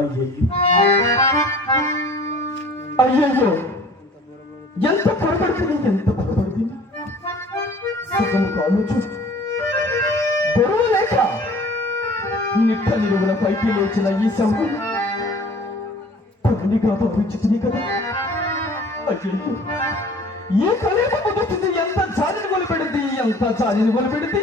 అయ్యయ్యో అయ్యయ్యో ఎంత పొరపడుతుంది ఎంత పొరపడుతుంది సుఖం కావచ్చు బరువు లేక నిట్ట నిలువున పైకి లేచిన ఈ శవం పగనిగా పంపించుతుంది కదా. అయ్యయ్యో ఈ కలేప పొందుతుంది ఎంత జాలిని మొదలుపెడింది ఎంత జాలిని మొదలుపెడింది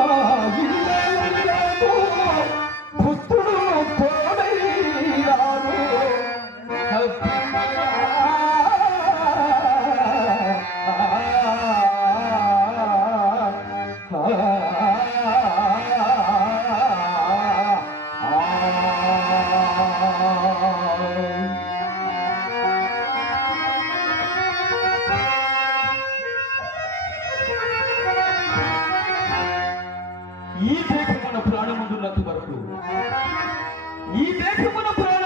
Oh. ఈ దేశమున ప్రాణముందున్నంత వరకు ఈ దేశమున ప్రాణం